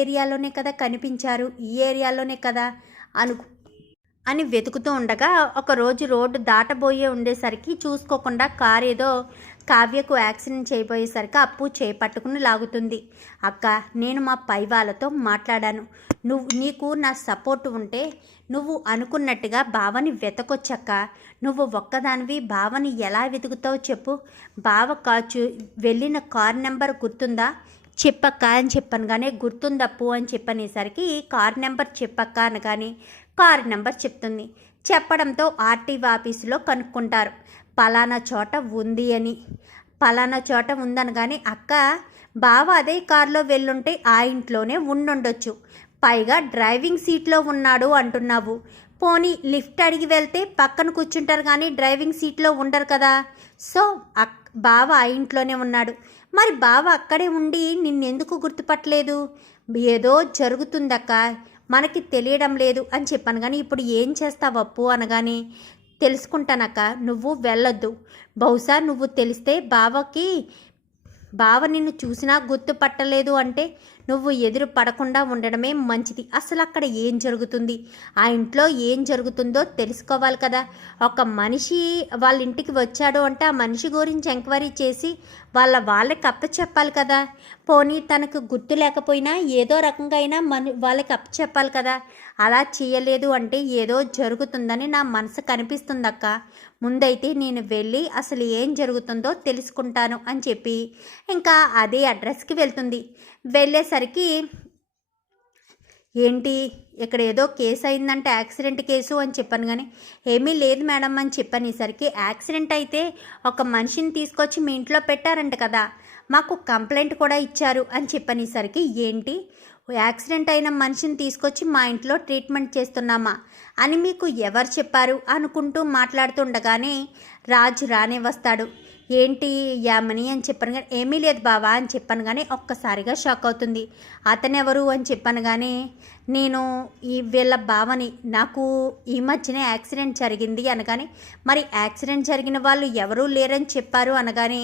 ఏరియాలోనే కదా కనిపించారు ఈ ఏరియాలోనే కదా అను అని వెతుకుతూ ఉండగా ఒకరోజు రోడ్డు దాటబోయే ఉండేసరికి చూసుకోకుండా కార్ ఏదో కావ్యకు యాక్సిడెంట్ చేయబోయేసరికి అప్పు చేపట్టుకుని లాగుతుంది. అక్క నేను మా పై వాళ్ళతో మాట్లాడాను. నువ్వు నీకు నా సపోర్ట్ ఉంటే నువ్వు అనుకున్నట్టుగా బావని వెతకొచ్చక్క. నువ్వు ఒక్కదానివి బావని ఎలా వెతుకుతావు చెప్పు. బావ కాచు వెళ్ళిన కార్ నెంబర్ గుర్తుందా? చెప్పక్క అని చెప్పాను కానీ గుర్తుందప్పు అని చెప్పనేసరికి కార్ నెంబర్ చెప్పక్క అనగానే కార్ నెంబర్ చెప్తుంది. చెప్పడంతో ఆర్టీఓ ఆఫీసులో కనుక్కుంటారు. పలానా చోట ఉంది అని. పలానా చోట ఉందనగానే అక్క బావ అదే కారులో వెళ్ళుంటే ఆ ఇంట్లోనే ఉండుండొచ్చు. పైగా డ్రైవింగ్ సీట్లో ఉన్నాడు అంటున్నావు. పోనీ లిఫ్ట్ అడిగి వెళ్తే పక్కన కూర్చుంటారు కానీ డ్రైవింగ్ సీట్లో ఉండరు కదా. సో అక్ బావ ఆ ఇంట్లోనే ఉన్నాడు. మరి బావ అక్కడే ఉండి నిన్నెందుకు గుర్తుపట్టలేదు? ఏదో జరుగుతుందక్క మనకి తెలియడం లేదు అని చెప్పాను కానీ ఇప్పుడు ఏం చేస్తావు అప్పు అనగానే తెలుసుకుంటానక్క నువ్వు వెళ్ళొద్దు. బహుశా నువ్వు తెలిస్తే బావకి బావ నిన్ను చూసినా గుర్తుపట్టలేదు అంటే నువ్వు ఎదురు పడకుండా ఉండడమే మంచిది. అసలు అక్కడ ఏం జరుగుతుంది? ఆ ఇంట్లో ఏం జరుగుతుందో తెలుసుకోవాలి కదా. ఒక మనిషి వాళ్ళ ఇంటికి వచ్చాడు అంటే ఆ మనిషి గురించి ఎంక్వైరీ చేసి వాళ్ళ వాళ్ళకి అప్పచెప్పాలి కదా. పోనీ తనకు గుర్తు లేకపోయినా ఏదో రకంగా అయినా మన వాళ్ళకి అప్పచెప్పాలి కదా. అలా చేయలేదు అంటే ఏదో జరుగుతుందని నా మనసు కనిపిస్తుందక్క. ముందైతే నేను వెళ్ళి అసలు ఏం జరుగుతుందో తెలుసుకుంటాను అని చెప్పి. ఇంకా అదే అడ్రస్కి వెళ్తుంది. వెళ్ళేసరికి ఏంటి? ఇక్కడ ఏదో కేసు అయిందంటే యాక్సిడెంట్ కేసు అని చెప్పాను కానీ ఏమీ లేదు మేడం అని చెప్పనేసరికి యాక్సిడెంట్ అయితే ఒక మనిషిని తీసుకొచ్చి మీ ఇంట్లో పెట్టారంట కదా మాకు కంప్లైంట్ కూడా ఇచ్చారు అని చెప్పనేసరికి ఏంటి? యాక్సిడెంట్ అయిన మనిషిని తీసుకొచ్చి మా ఇంట్లో ట్రీట్మెంట్ చేస్తున్నామా అని మీకు ఎవరు చెప్పారు అనుకుంటూ మాట్లాడుతుండగానే రాజు రానే వస్తాడు. ఏంటి యామని అని చెప్పాను కానీ ఏమీ లేదు బావా అని చెప్పాను కానీ ఒక్కసారిగా షాక్ అవుతుంది. అతనెవరు అని చెప్పాను కానీ నేను ఈ వీళ్ళ బావని నాకు ఈ మధ్యనే యాక్సిడెంట్ జరిగింది అనగానే మరి యాక్సిడెంట్ జరిగిన వాళ్ళు ఎవరూ లేరని చెప్పారు అనగానే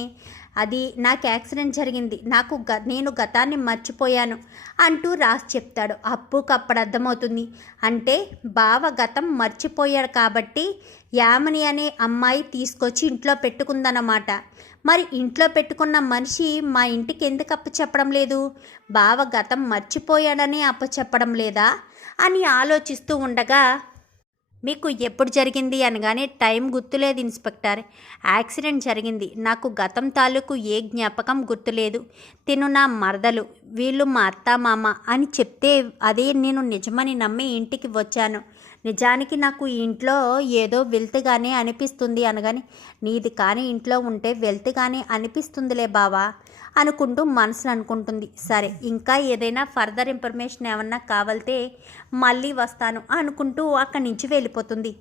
అది నాకు యాక్సిడెంట్ జరిగింది. నాకు గ నేను గతాన్ని మర్చిపోయాను అంటూ రాసి చెప్తాడు. అప్పుకప్పుడు అర్థమవుతుంది. అంటే బావ గతం మర్చిపోయాడు కాబట్టి యామని అనే అమ్మాయి తీసుకొచ్చి ఇంట్లో పెట్టుకుందన్నమాట. మరి ఇంట్లో పెట్టుకున్న మనిషి మా ఇంటికి ఎందుకు అప్పచెప్పడం లేదు? బావ గతం మర్చిపోయాడని అప్పచెప్పడం లేదా? అని ఆలోచిస్తూ ఉండగా మీకు ఎప్పుడు జరిగింది అనగానే టైం గుర్తులేదు ఇన్స్పెక్టర్. యాక్సిడెంట్ జరిగింది. నాకు గతం తాలూకు ఏ జ్ఞాపకం గుర్తులేదు. తిను నా మరదలు వీళ్ళు మా అత్త మామ అని చెప్తే అదే నేను నిజమని నమ్మి ఇంటికి వచ్చాను. నిజానికి నాకు ఇంట్లో ఏదో వెల్త్గానే అనిపిస్తుంది అనగాని నీది కానీ ఇంట్లో ఉంటే వెళ్తుగానే అనిపిస్తుందిలే బావా. అనుకుంటూ మనసును అనుకుంటుంది. సరే ఇంకా ఏదైనా ఫర్దర్ ఇన్ఫర్మేషన్ ఏమన్నా కావాలితే మళ్ళీ వస్తాను అనుకుంటూ అక్కడి నుంచి వెళ్ళిపోతుంది.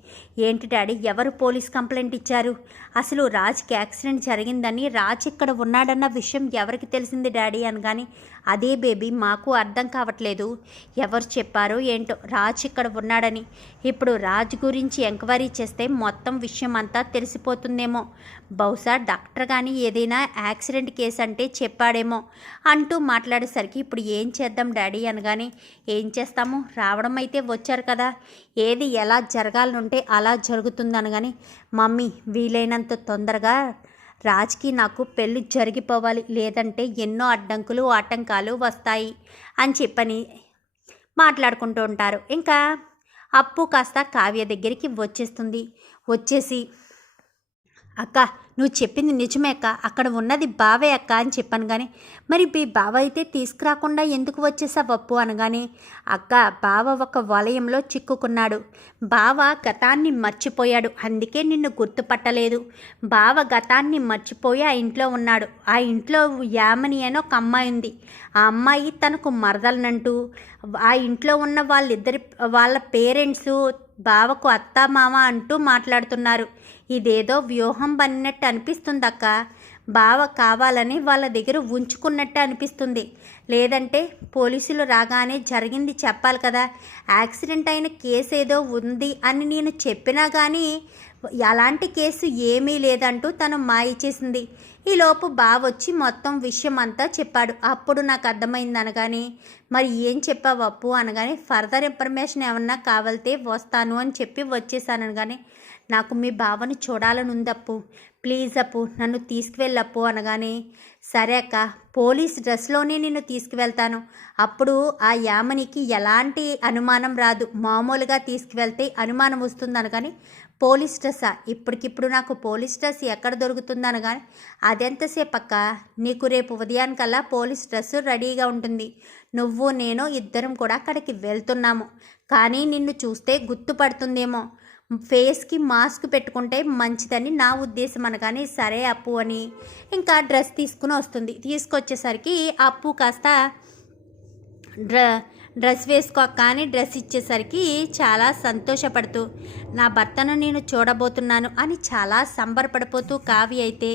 ఏంటి డాడీ ఎవరు పోలీస్ కంప్లైంట్ ఇచ్చారు? అసలు రాజ్కి యాక్సిడెంట్ జరిగిందని రాజ్ ఇక్కడ ఉన్నాడన్న విషయం ఎవరికి తెలిసింది డాడీ అనగానే అదే బేబీ మాకు అర్థం కావట్లేదు. ఎవరు చెప్పారో ఏంటో రాజ్ ఇక్కడ ఉన్నాడని. ఇప్పుడు రాజ్ గురించి ఎంక్వైరీ చేస్తే మొత్తం విషయం అంతా తెలిసిపోతుందేమో. బహుశా డాక్టర్ కానీ ఏదైనా యాక్సిడెంట్ కేసు అంటే చెప్పాడేమో అంటూ మాట్లాడేసరికి ఇప్పుడు ఏం చేద్దాం డాడీ అనగానే ఏం చేస్తాము? రావడం అయితే వచ్చారు కదా. ఏది ఎలా జరగాలనుంటే అలా జరుగుతుంది అనగానే మమ్మీ వీలైనంత తొందరగా రాజ్కి నాకు పెళ్ళి జరిగిపోవాలి. లేదంటే ఎన్నో అడ్డంకులు ఆటంకాలు వస్తాయి అని చెప్పని మాట్లాడుకుంటూ ఉంటారు. ఇంకా అప్పు కాస్త కావ్య దగ్గరికి వచ్చేస్తుంది. వచ్చేసి అక్క నువ్వు చెప్పింది నిజమే అక్క. అక్కడ ఉన్నది బావే అక్క అని చెప్పాను కానీ మరి మీ బావ అయితే తీసుకురాకుండా ఎందుకు వచ్చేసా అప్పు అనగానే అక్క బావ ఒక వలయంలో చిక్కుకున్నాడు. బావ గతాన్ని మర్చిపోయాడు. అందుకే నిన్ను గుర్తుపట్టలేదు. బావ గతాన్ని మర్చిపోయి ఆ ఇంట్లో ఉన్నాడు. ఆ ఇంట్లో యామని అని ఒక అమ్మాయి ఉంది. ఆ అమ్మాయి తనకు మరదలనంటూ ఆ ఇంట్లో ఉన్న వాళ్ళిద్దరి వాళ్ళ పేరెంట్స్ బావకు అత్త మామ అంటూ మాట్లాడుతున్నారు. ఇదేదో వ్యూహం బన్నట్టు అనిపిస్తుంది అక్క బావ కావాలని వాళ్ళ దగ్గర ఉంచుకున్నట్టు అనిపిస్తుంది. లేదంటే పోలీసులు రాగానే జరిగింది చెప్పాలి కదా. యాక్సిడెంట్ అయిన కేసు ఏదో ఉంది అని నేను చెప్పినా కానీ అలాంటి కేసు ఏమీ లేదంటూ తను మాయ చేసింది. ఈలోపు బావొచ్చి మొత్తం విషయం అంతా చెప్పాడు. అప్పుడు నాకు అర్థమైంది అనగానే మరి ఏం చెప్పావు అప్పు? అనగానే ఫర్దర్ ఇన్ఫర్మేషన్ ఏమన్నా కావాలితే వస్తాను అని చెప్పి వచ్చేసాను అనగానే నాకు మీ బావని చూడాలని ఉంది అప్పు. ప్లీజ్ అప్పు నన్ను తీసుకువెళ్ళప్పు అనగానే సరే అక్క పోలీస్ డ్రెస్లోనే నిన్ను తీసుకువెళ్తాను. అప్పుడు ఆ యామనికి ఎలాంటి అనుమానం రాదు. మామూలుగా తీసుకువెళ్తే అనుమానం వస్తుందను కానీ పోలీస్ డ్రెస్సా? ఇప్పటికిప్పుడు నాకు పోలీస్ డ్రెస్ ఎక్కడ దొరుకుతుందను కానీ అదెంతసేపు అక్క? నీకు రేపు ఉదయానికల్లా పోలీస్ డ్రెస్ రెడీగా ఉంటుంది. నువ్వు నేను ఇద్దరం కూడా అక్కడికి వెళ్తున్నాము. కానీ నిన్ను చూస్తే గుర్తుపడుతుందేమో. ఫేస్కి మాస్క్ పెట్టుకుంటే మంచిదని నా ఉద్దేశం అనగానే సరే అప్పు అని ఇంకా డ్రెస్ తీసుకుని వస్తుంది. తీసుకొచ్చేసరికి అప్పు కాస్త డ్ర డ్రెస్ వేసుకో కానీ డ్రెస్ ఇచ్చేసరికి చాలా సంతోషపడుతూ నా భర్తను నేను చూడబోతున్నాను అని చాలా సంబరపడిపోతూ కావి అయితే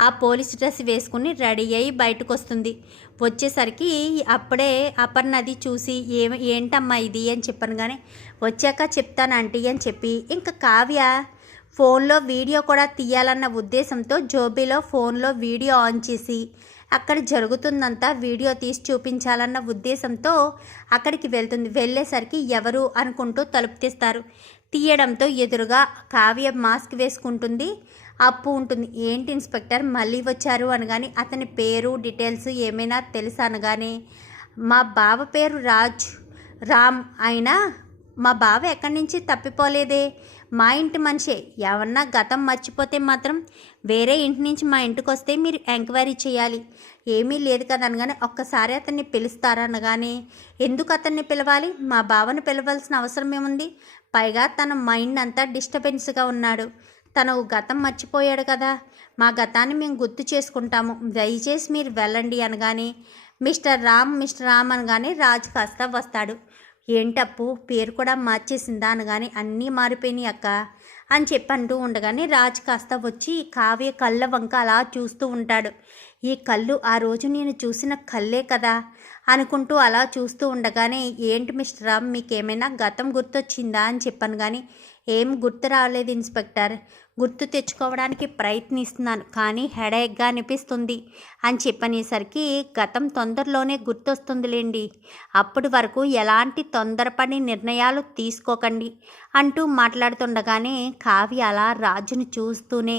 ఆ పోలీస్ డ్రెస్ వేసుకుని రెడీ అయ్యి బయటకు వస్తుంది వచ్చేసరికి అప్పుడే అపర్ణది చూసి ఏ ఏంటమ్మా ఇది? అని చెప్పాను కానీ వచ్చాక చెప్తాను ఆంటీ అని చెప్పి ఇంకా కావ్య ఫోన్లో వీడియో కూడా తీయాలన్న ఉద్దేశంతో జోబీలో ఫోన్లో వీడియో ఆన్ చేసి అక్కడ జరుగుతుందంతా వీడియో తీసి చూపించాలన్న ఉద్దేశంతో అక్కడికి వెళ్తుంది. వెళ్ళేసరికి ఎవరు అనుకుంటూ తలుపు తీస్తారు. తీయడంతో ఎదురుగా కావ్య మాస్క్ వేసుకుంటుంది. అప్పు ఉంటుంది. ఏంటి ఇన్స్పెక్టర్? మళ్ళీ వచ్చారు అనగాని అతని పేరు డీటెయిల్స్ ఏమైనా తెలుసా అనగానే మా బావ పేరు రాజ్. రామ్. అయినా మా బావ ఎక్కడి నుంచి తప్పిపోలేదే? మా ఇంటి మనిషే. ఎవరన్నా గతం మర్చిపోతే మాత్రం వేరే ఇంటి నుంచి మా ఇంటికి వస్తే మీరు ఎంక్వైరీ చేయాలి. ఏమీ లేదు కదా అనగానే ఒక్కసారి అతన్ని పిలుస్తారనగానే ఎందుకు అతన్ని పిలవాలి? మా బావను పిలవాల్సిన అవసరం ఏముంది? పైగా తన మైండ్ అంతా డిస్టర్బెన్స్గా ఉన్నాడు. తను గతం మర్చిపోయాడు కదా. మా గతాన్ని మేము గుర్తు చేసుకుంటాము. దయచేసి మీరు వెళ్ళండి అనగానే మిస్టర్ రామ్ మిస్టర్ రామ్ అనగానే రాజు కాస్త వస్తాడు. ఏంటప్పు? పేరు కూడా మార్చేసిందా అనగానే అన్నీ మారిపోయినాయి అక్క అని చెప్పి అంటూ ఉండగానే రాజ్ కాస్త వచ్చి కావ్య కళ్ళ వంక అలా చూస్తూ ఉంటాడు. ఈ కళ్ళు ఆ రోజు నేను చూసిన కళ్ళే కదా అనుకుంటూ అలా చూస్తూ ఉండగానే ఏంటి మిస్టర్ రామ్ మీకేమైనా గతం గుర్తొచ్చిందా అని చెప్పాను కానీ ఏం గుర్తు రాలేదు ఇన్స్పెక్టర్. గుర్తు తెచ్చుకోవడానికి ప్రయత్నిస్తున్నాను కానీ హెడేక్గా అనిపిస్తుంది. అని చెప్పనేసరికి గతం తొందరలోనే గుర్తొస్తుందిలేండి. అప్పటి వరకు ఎలాంటి తొందరపడి నిర్ణయాలు తీసుకోకండి అంటూ మాట్లాడుతుండగానే కావ్య అలా రాజును చూస్తూనే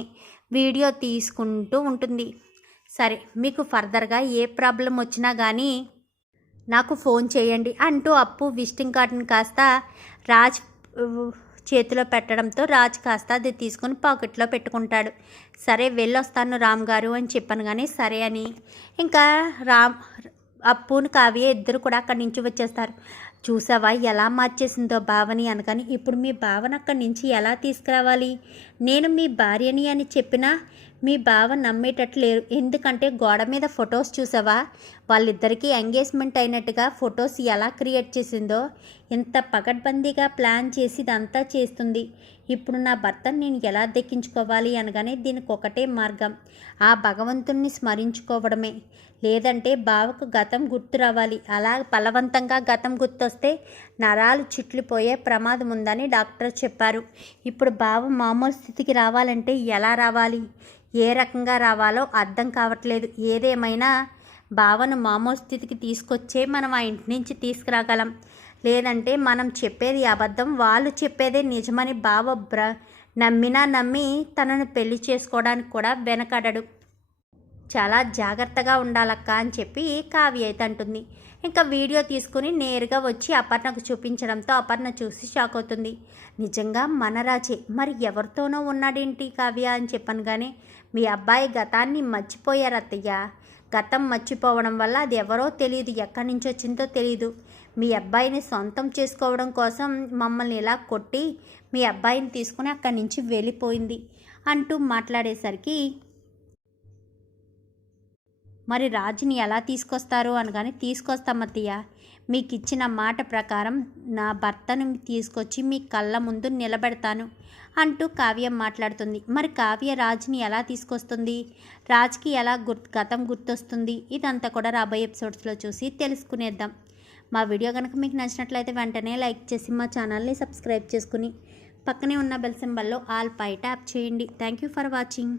వీడియో తీసుకుంటూ ఉంటుంది. సరే మీకు ఫర్దర్గా ఏ ప్రాబ్లం వచ్చినా కానీ నాకు ఫోన్ చేయండి అంటూ అప్పు విజిటింగ్ కార్డుని కాస్త రాజ్ చేతిలో పెట్టడంతో రాజ్ కాస్త అది తీసుకుని పాకెట్లో పెట్టుకుంటాడు. సరే వెళ్ళొస్తాను రామ్ గారు అని చెప్పాను కానీ సరే అని. ఇంకా రామ్ అప్పును కావ్య ఇద్దరు కూడా అక్కడి నుంచి వచ్చేస్తారు. చూసావా ఎలా మార్చేసిందో భావని అనగాని ఇప్పుడు మీ భావన అక్కడి నుంచి ఎలా తీసుకురావాలి? నేను మీ భార్యని అని చెప్పినా మీ బావ నమ్మేటట్లు లేరు ఎందుకంటే గోడ మీద ఫొటోస్ చూసావా? వాళ్ళిద్దరికీ ఎంగేజ్మెంట్ అయినట్టుగా ఫొటోస్ ఎలా క్రియేట్ చేసిందో. ఇంత పకడ్బందీగా ప్లాన్ చేసి ఇదంతా చేస్తుంది. ఇప్పుడు నా భర్తను నేను ఎలా దక్కించుకోవాలి అనగానే దీనికి ఒకటే మార్గం. ఆ భగవంతుణ్ణి స్మరించుకోవడమే. లేదంటే బావకు గతం గుర్తు రావాలి. అలా బలవంతంగా గతం గుర్తొస్తే నరాలు చిట్లిపోయే ప్రమాదం ఉందని డాక్టర్ చెప్పారు. ఇప్పుడు బావ మామూలు స్థితికి రావాలంటే ఎలా రావాలి? ఏ రకంగా రావాలో అర్థం కావట్లేదు. ఏదేమైనా భావను మామూలు స్థితికి తీసుకొచ్చే మనం ఆ ఇంటి నుంచి తీసుకురాగలం. లేదంటే మనం చెప్పేది అబద్ధం వాళ్ళు చెప్పేదే నిజమని బావ బ్ర నమ్మినా నమ్మి తనను పెళ్ళి చేసుకోవడానికి కూడా వెనకడడు. చాలా జాగ్రత్తగా ఉండాలక్క అని చెప్పి కావ్య అయితే అంటుంది. ఇంకా వీడియో తీసుకుని నేరుగా వచ్చి అపర్ణకు చూపించడంతో అపర్ణ చూసి షాక్ అవుతుంది. నిజంగా మనరాజే మరి ఎవరితోనో ఉన్నాడేంటి కావ్య అని చెప్పాను కానీ మీ అబ్బాయి గతాన్ని మర్చిపోయారు అత్తయ్య గతం మర్చిపోవడం వల్ల అది ఎవరో తెలియదు ఎక్కడి నుంచి వచ్చిందో తెలియదు. మీ అబ్బాయిని సొంతం చేసుకోవడం కోసం మమ్మల్ని ఇలా కొట్టి మీ అబ్బాయిని తీసుకుని అక్కడి నుంచి వెళ్ళిపోయింది అంటూ మాట్లాడేసరికి మరి రాజుని ఎలా తీసుకొస్తారు? అనగానే తీసుకొస్తాం అత్తయ్య మీకు ఇచ్చిన మాట ప్రకారం నా భర్తను తీసుకొచ్చి మీ కళ్ళ ముందు నిలబెడతాను అంటూ కావ్య మాట్లాడుతుంది. మరి కావ్య రాజుని ఎలా తీసుకొస్తుంది? రాజ్కి ఎలా గుర్తు గతం గుర్తొస్తుంది? ఇదంతా కూడా రాబోయే ఎపిసోడ్స్లో చూసి తెలుసుకునేద్దాం. మా వీడియో కనుక మీకు నచ్చినట్లయితే వెంటనే లైక్ చేసి మా ఛానల్ని సబ్స్క్రైబ్ చేసుకుని పక్కనే ఉన్న బెల్ సింబల్లో ఆల్ పై ట్యాప్ చేయండి. Thank you for watching.